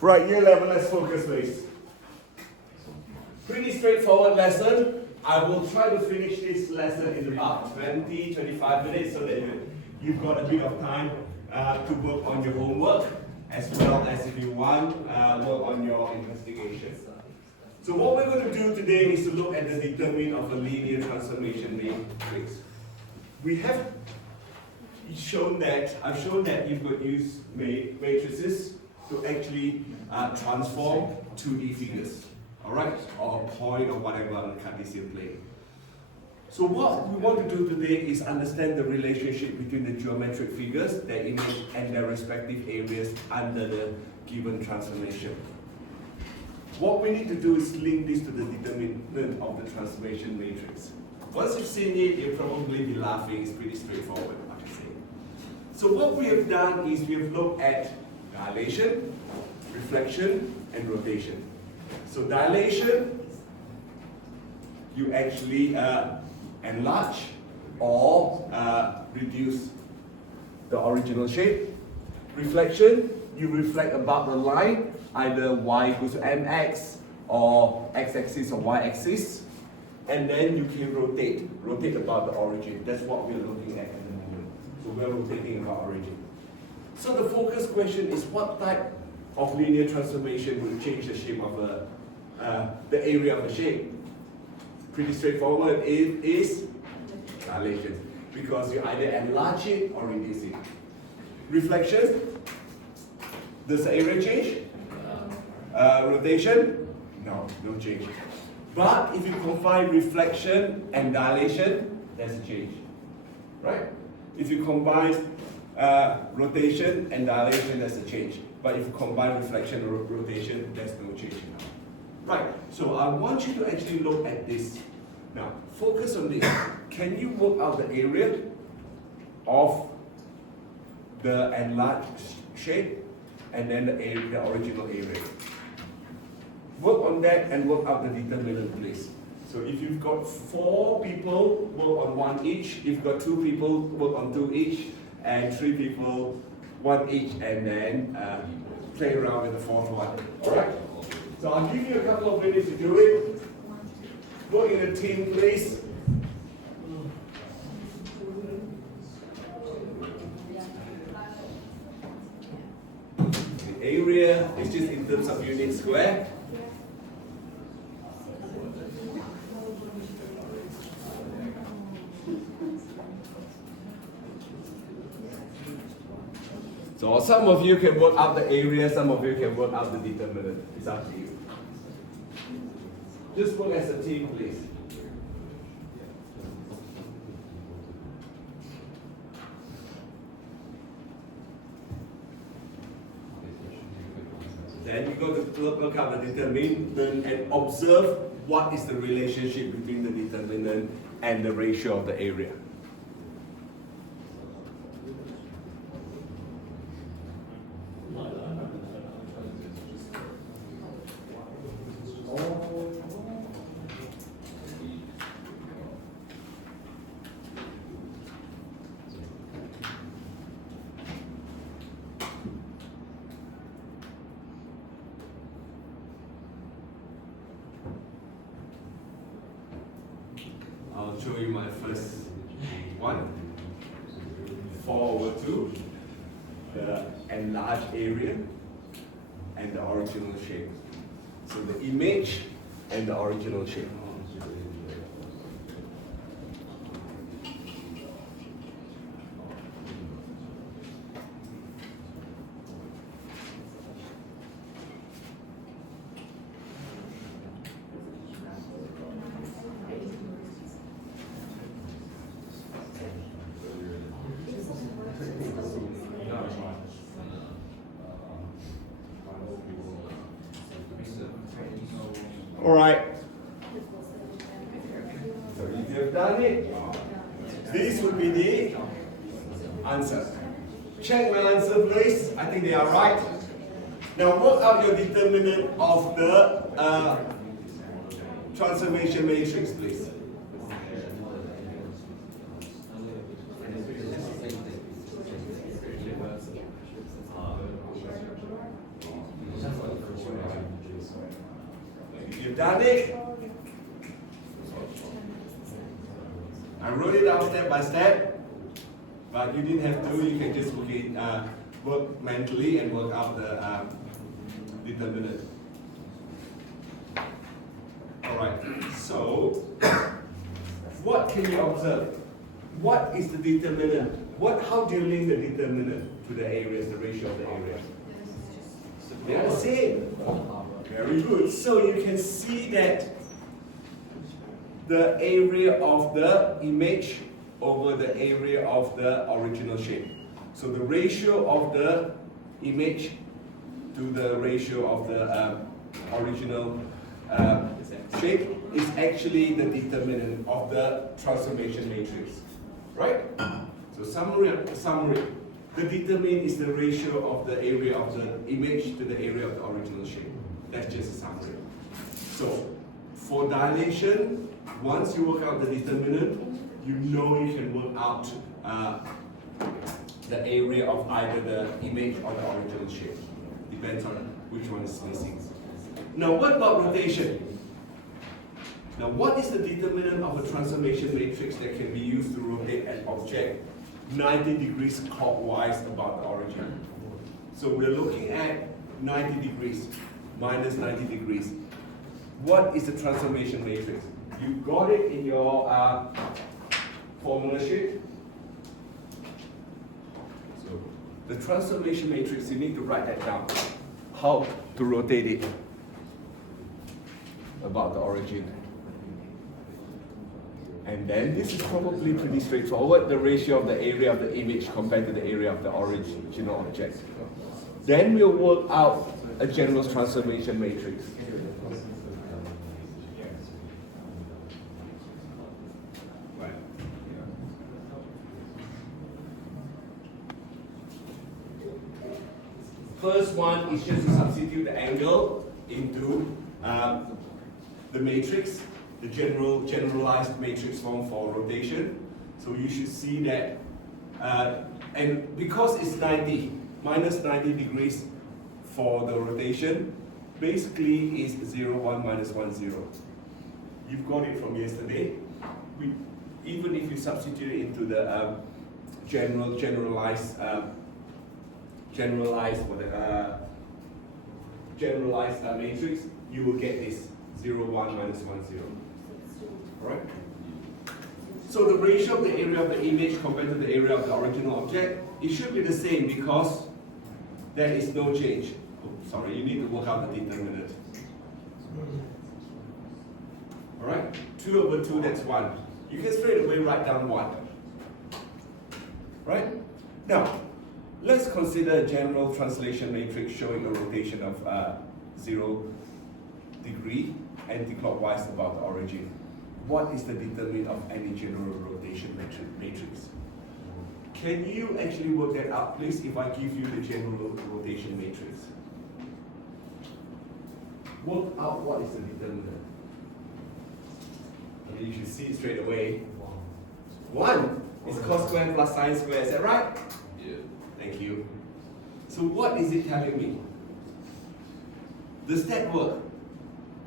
Right, year 11, let's focus, please. Pretty straightforward lesson. I will try to finish this lesson in about 20-25 minutes so that you've got a bit of time to work on your homework, as well as, if you want, work on your investigation. So what we're going to do today is to look at the determinant of a linear transformation matrix. We have shown that, I've shown that you could use matrices to actually transform 2D figures, alright, or a point or whatever on the Cartesian plane. So what we want to do today is understand the relationship between the geometric figures, their image, and their respective areas under the given transformation. What we need to do is link this to the determinant of the transformation matrix. Once you've seen it, you'll probably be laughing. It's pretty straightforward, like I say. So what we have done is we have looked at dilation, reflection, and rotation. So dilation, you actually enlarge or reduce the original shape. Reflection, you reflect above the line, either y equals to mx or x-axis or y-axis, and then you can rotate about the origin. That's what we're looking at the moment. So we're rotating about origin. So the focus question is, what type of linear transformation will change the shape of the area of the shape? Pretty straightforward. It is dilation, because you either enlarge it or reduce it. Reflection, does the area change? Rotation, no change. But if you combine reflection and dilation, there's a change, right? If you combine rotation and dilation, there's a change. But if you combine reflection and rotation, there's no change. Right, so I want you to actually look at this. Now, focus on this. Can you work out the area of the enlarged shape and then the original area? Work on that and work out the determinant, please. So if you've got 4 people, work on 1 each. If you've got 2 people, work on 2 each. And 3 people, 1 each, and then play around with the 4th one. Alright? So I'll give you a couple of minutes to do it. Work in a team, please. The area is just in terms of unit square. So some of you can work out the area, some of you can work out the determinant. It's up to you. Just work as a team, please. Then you go to look out the determinant and observe what is the relationship between the determinant and the ratio of the area. I'll show you my first one. 4/2, the enlarged area and the original shape. So the image and the original shape. All right. So if you have done it, this would be the answer. Check my answer, please. I think they are right. Now work out your determinant of the transformation matrix, please. done it? I wrote it down step by step, but you didn't have to. You can just work mentally and work out the determinant. Alright, so what can you observe? What is the determinant? How do you link the determinant to the areas, the ratio of the areas? They are the same. Very good. So you can see that the area of the image over the area of the original shape. So the ratio of the image to the ratio of the original shape is actually the determinant of the transformation matrix. Right? So summary. The determinant is the ratio of the area of the image to the area of the original shape. That's just a summary. So for dilation, once you work out the determinant, you know you can work out the area of either the image or the original shape. Depends on which one is missing. Now what about rotation? Now what is the determinant of a transformation matrix that can be used to rotate an object 90 degrees clockwise about the origin? So we're looking at 90 degrees minus 90 degrees. What is the transformation matrix? You got it in your formula sheet. So the transformation matrix, you need to write that down. How to rotate it about the origin. And then this is probably pretty straightforward, the ratio of the area of the image compared to the area of the original object. Then we'll work out a general transformation matrix. First one is just to substitute the angle into the matrix, the generalized matrix form for rotation. So you should see that, and because it's 90, minus 90 degrees for the rotation, basically is 0, 1, minus 1, 0. You've got it from yesterday. Even if you substitute it into the generalized matrix, you will get this 0, 1, minus 1, 0. Alright? So the ratio of the area of the image compared to the area of the original object, it should be the same because there is no change. Oh, sorry, you need to work out the determinant. Alright? 2 over 2, that's 1. You can straight away write down 1. Right? Now, let's consider a general translation matrix showing a rotation of 0 degree anti-clockwise about the origin. What is the determinant of any general rotation matrix? Can you actually work that out, please, if I give you the general rotation matrix? Work out what is the determinant. I mean, you should see it straight away. 1 is cos squared plus sine squared, is that right? Yeah. Thank you. So what is it telling me? Does that work?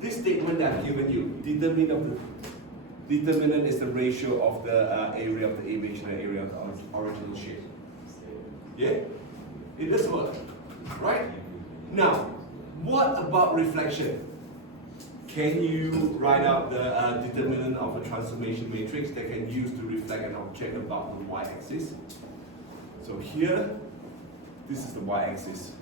This statement that I've given you, determinant is the ratio of the area of the image and the area of the original shape. Yeah? It does work, right? Now, what about reflection? Can you write out the determinant of a transformation matrix that can use to reflect an object about the y-axis? So here, this is the y-axis.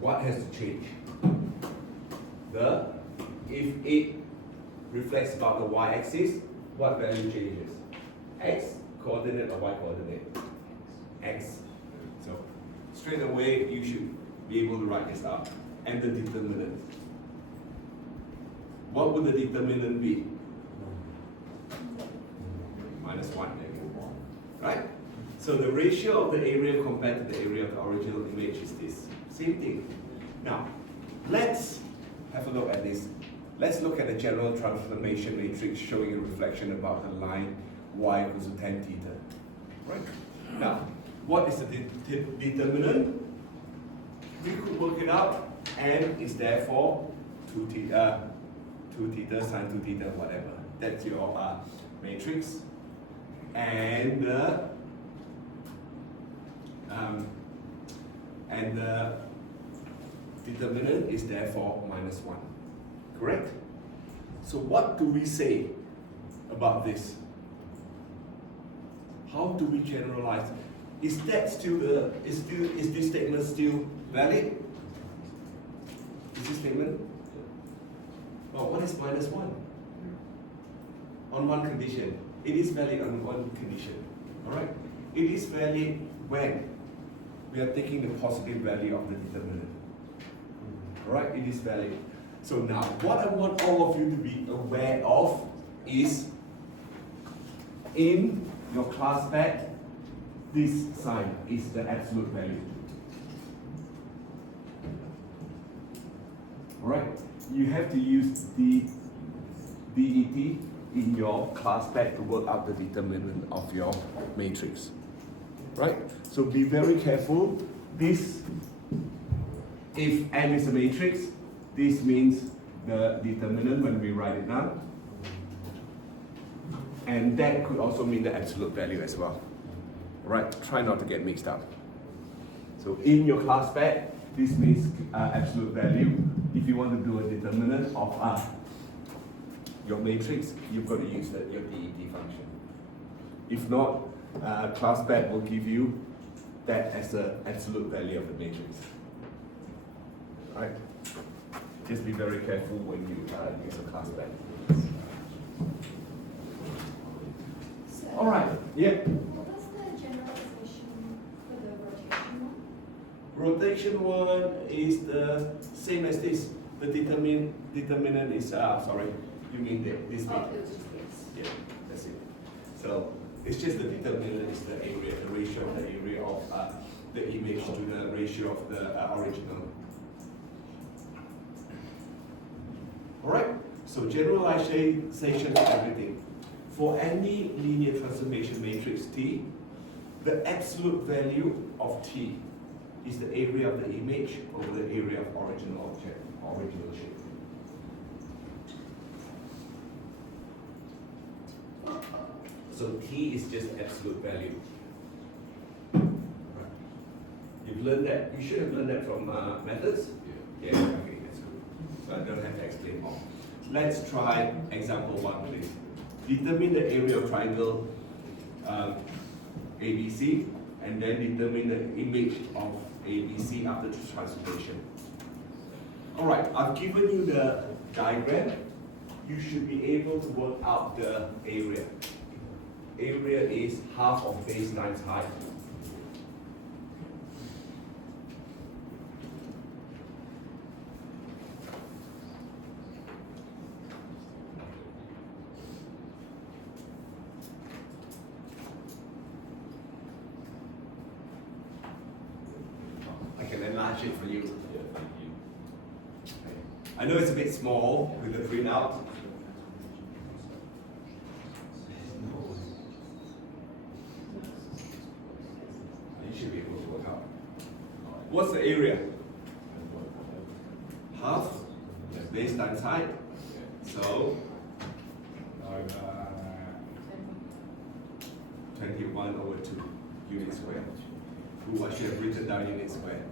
What has to change? If it reflects about the y-axis, what value changes? X coordinate or y coordinate? X. So straight away you should be able to write this out. And the determinant. What would the determinant be? Minus 1. Right? So the ratio of the area compared to the area of the original image is this. Same thing. Now, let's have a look at this. Let's look at the general transformation matrix showing a reflection about the line y equals to tan theta. Right? Now, what is the determinant? We could work it out. N is therefore 2 theta sine 2 theta, whatever. That's your matrix. And the determinant is therefore -1. Correct? So what do we say about this? How do we generalize? Is that still is this statement still valid? Is this statement? Well, what is -1? On one condition. It is valid on one condition. Alright? It is valid when we are taking the positive value of the determinant. Alright? It is valid. So now, what I want all of you to be aware of is in your class pad, this sign is the absolute value. Alright? You have to use the DET in your class pad to work out the determinant of your matrix. Right? So be very careful. This, if M is a matrix, this means the determinant when we write it down. And that could also mean the absolute value as well. Right? Try not to get mixed up. So in your class pad, this means absolute value. If you want to do a determinant of your matrix, you've got to use your DET function. If not, class pad will give you that as the absolute value of the matrix. Right? Just be very careful when you use a class pad. So, All right. Yeah. what was the generalization for the rotation one? Rotation one is the same as this. The determinant is sorry. You mean this bit? Oh, it was just this. Yeah, that's it. So it's just the determinant is the area, the ratio of the area of the image to the ratio of the original. Alright, so generalization for everything. For any linear transformation matrix T, the absolute value of T is the area of the image over the area of original object, original shape. So T is just absolute value. Right. You've learned that. You should have learned that from methods. Yeah. Okay, that's good. So I don't have to explain more. Let's try example 1, please. Determine the area of triangle ABC, and then determine the image of ABC after the transformation. All right. I've given you the diagram. You should be able to work out the area. Area is half of base times height. I can enlarge it for you. I know it's a bit small with the printout. Should be able to work out. What's the area? Half base times height. So 21 over 2 units squared. Ooh, I should have written down units squared.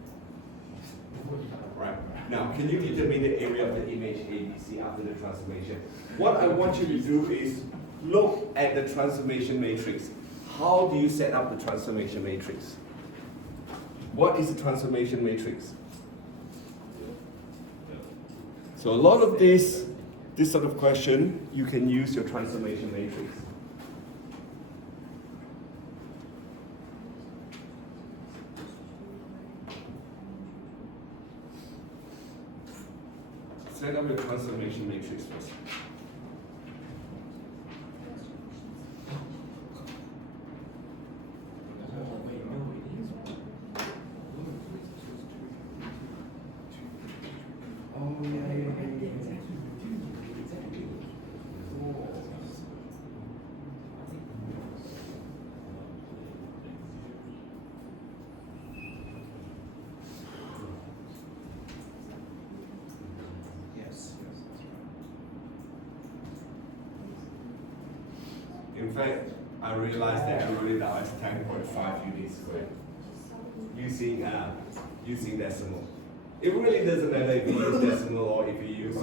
Right. Now, can you determine the area of the image ABC after the transformation? What I want you to do is look at the transformation matrix. How do you set up the transformation matrix? What is a transformation matrix? So a lot of this sort of question, you can use your transformation matrix. Set up your transformation matrix first. fact, I realized that I wrote it down as 10.5 units squared using decimal. It really doesn't matter if you use decimal or if you use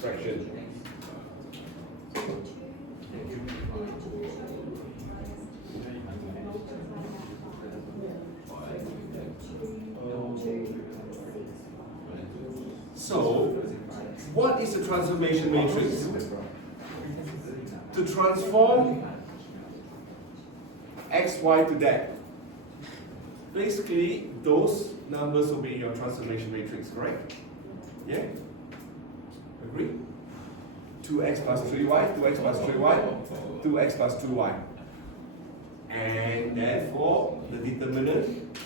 fraction. So, what is a transformation matrix? To transform x, y to that. Basically, those numbers will be in your transformation matrix, correct? Yeah? Agree? 2x plus 3y, 2x plus 3y, 2x plus 2y. And therefore, the determinant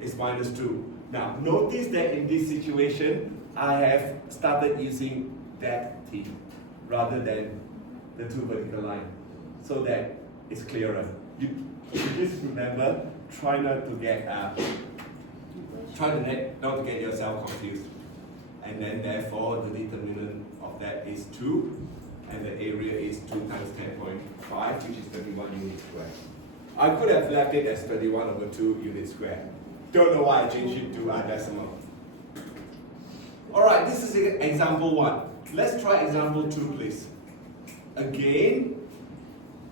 is minus 2. Now, notice that in this situation, I have started using that t rather than the two vertical line, so that it's clearer. You just remember, try not to get not to get yourself confused. And then therefore, the determinant of that is 2, and the area is 2 times 10.5, which is 31 units squared. I could have left it as 31 over 2 units squared. Don't know why I changed it to a decimal. Alright, this is example 1. Let's try example 2, please. Again,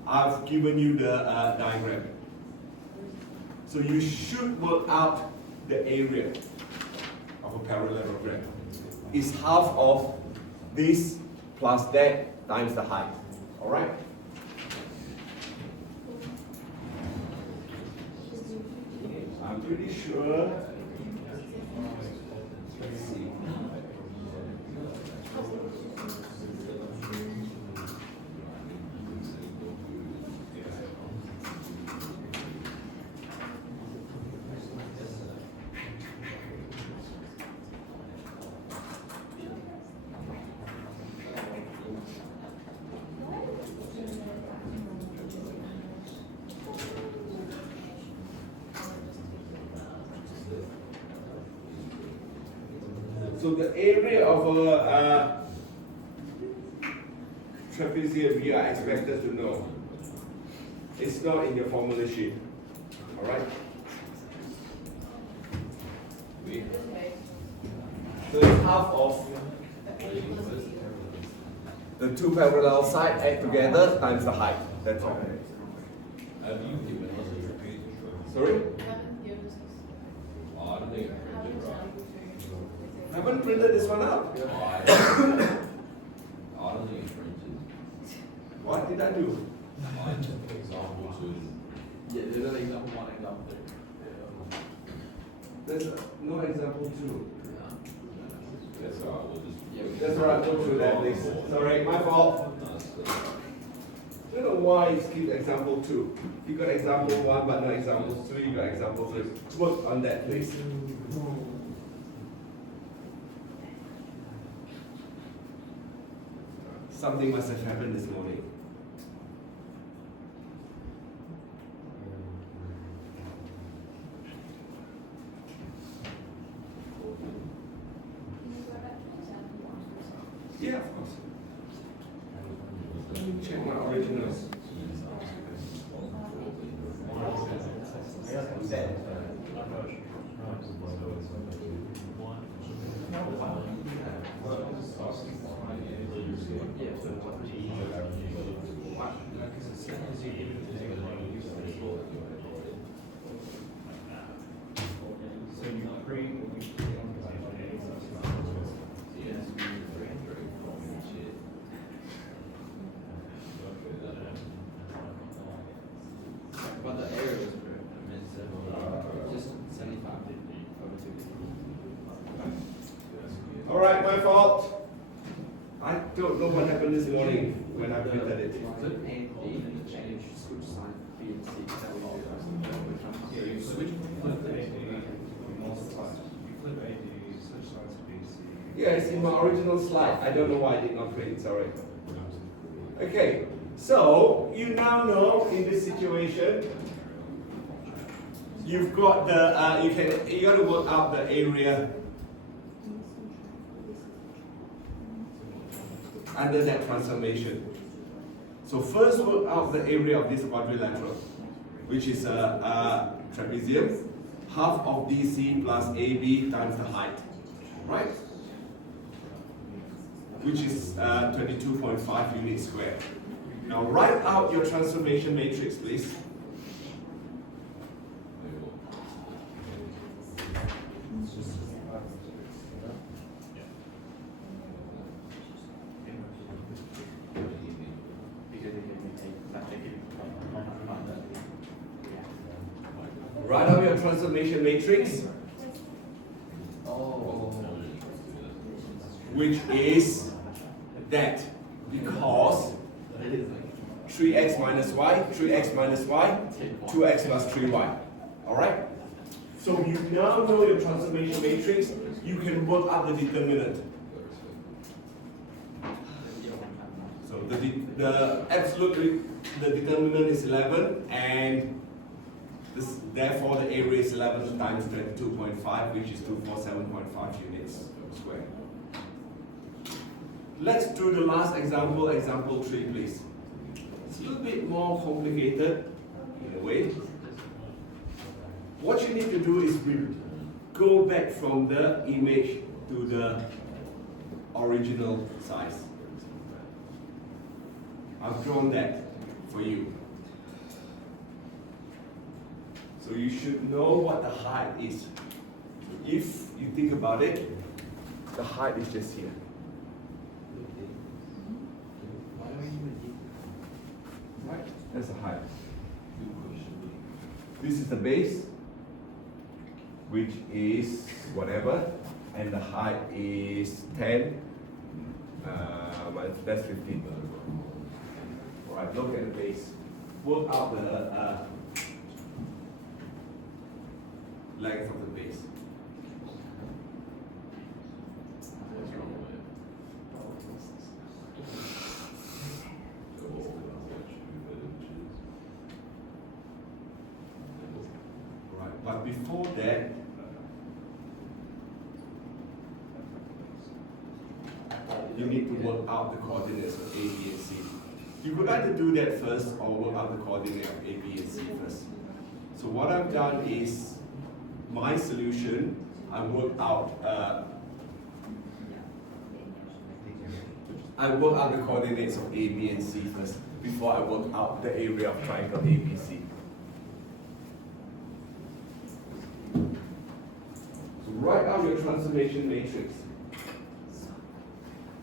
I've given you the diagram. So you should work out the area of a parallelogram. It's half of this plus that times the height. Alright? I'm pretty sure. Let's see. So the area of a trapezium you are expected to know. It's not in your formula sheet. Alright? So it's half of the two parallel sides add together times the height. That's all. Sorry? I haven't printed this one out. What did I do? There's no example 2. That's alright, go through that, please. Sorry, my fault. I don't know why you skip example 2. You got example 1 but not example 3, you got example 3. Work on that, please. Something must have happened this morning. Yeah, of course. Let me check my originals. But the area was just 75 over 2. Alright, my fault. I don't know what happened this morning when I printed it. Flip A and D and change switch sign B and C. That we do. Yeah, you switch flip A, you multiply. You flip A, you switch sides to B, C. Yeah, it's in my original slide. I don't know why I did not print it, sorry. Okay, so you now know in this situation, you've got the, you got to work out the area under that transformation. So first work out the area of this quadrilateral, which is a trapezium, half of DC plus AB times the height, right? Which is 22.5 units squared. Now write out your transformation matrix, please. Write out your transformation matrix, which is that because 3x minus y, 3x minus y, 2x plus 3y. Alright? So you now know your transformation matrix, you can work out the determinant. So the determinant is 11, and therefore the area is 11 times 22.5, which is 247.5 units squared. Let's do the last example, example 3, please. It's a little bit more complicated in a way. What you need to do is go back from the image to the original size. I've drawn that for you. So you should know what the height is. If you think about it, the height is just here. Right? That's the height. This is the base, which is whatever, and the height is 10, that's 15. Alright, look at the base. Work out the length of the base. Right, but before that, you need to work out the coordinates of A, B, and C. You could either do that first or work out the coordinate of A, B, and C first. So what I've done is my solution, I worked out the coordinates of A, B, and C first before I work out the area of triangle ABC. So write out your transformation matrix.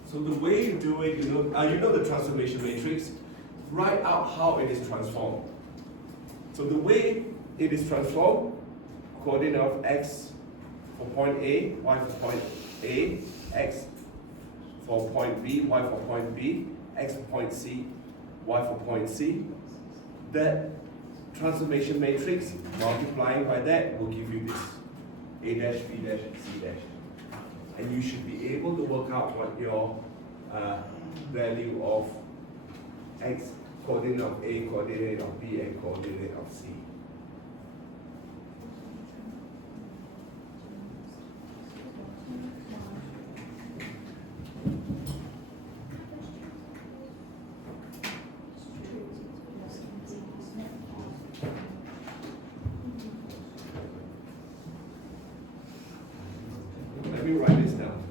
So the way you do it, you know the transformation matrix. Write out how it is transformed. So the way it is transformed, coordinate of x for point A, y for point A, x for point B, y for point B, x for point C, y for point C. That transformation matrix, multiplying by that, will give you this. A dash, B dash, C dash. And you should be able to work out what your value of x, coordinate of A, coordinate of B, and coordinate of C. Let me write this down.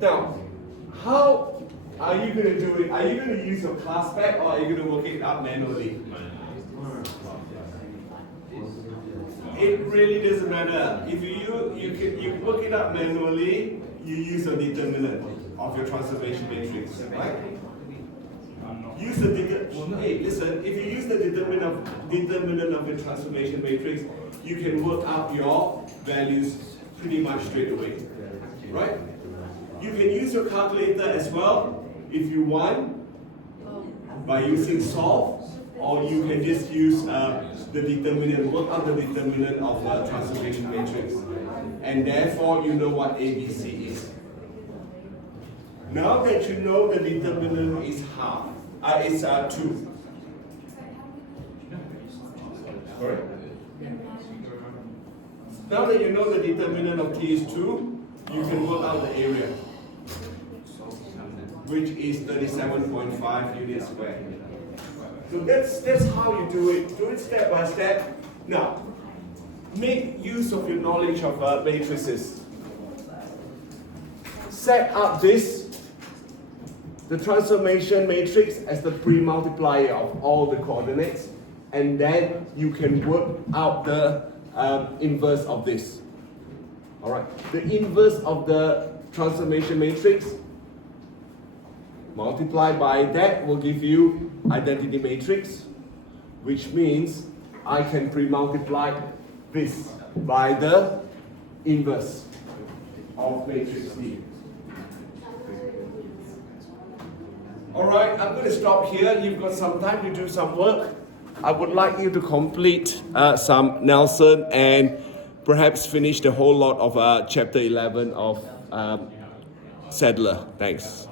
Now, how are you going to do it? Are you going to use your class pack, or are you going to work it out manually? It really doesn't matter. If you work it out manually, you use a determinant of your transformation matrix, right? Use the hey, listen. If you use the determinant of your transformation matrix, you can work out your values pretty much straight away, right? You can use your calculator as well if you want by using solve. or you can just use the determinant, work out the determinant of the transformation matrix. And therefore, you know what ABC is. Now that you know the determinant is half, it's 2. Correct? Now that you know the determinant of T is 2, you can work out the area, which is 37.5 units squared. So that's how you do it. Do it step by step. Now, make use of your knowledge of matrices. Set up the transformation matrix as the pre-multiplier of all the coordinates, and then you can work out the inverse of this. All right. The inverse of the transformation matrix multiplied by that will give you identity matrix, which means I can pre-multiply this by the inverse of matrix D. Alright, I'm going to stop here. You've got some time to do some work. I would like you to complete some Nelson and perhaps finish the whole lot of chapter 11 of Sadler. Thanks.